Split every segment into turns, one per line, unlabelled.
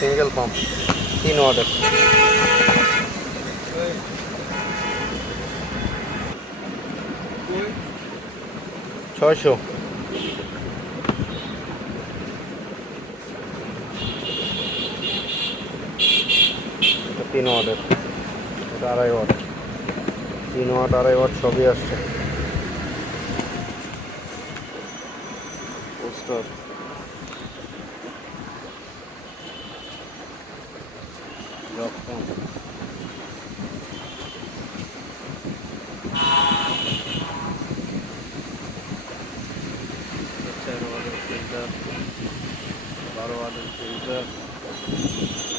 Single pump তিন ওয়াটের ছয়শো। তিন ওয়াটের এটা আড়াই ওয়াট তিন ওয়াট আড়াই ওয়াট সবই আসছে। Yoktan. Yeter oğlum kızlar. Var oğlum kızlar.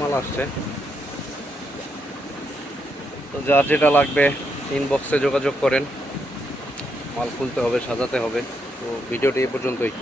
মাল আসছে। তো যার যেটা লাগবে ইনবক্সে যোগাযোগ করেন। মাল খুলতে হবে, সাজাতে হবে। তো ভিডিওটি এ পর্যন্তই।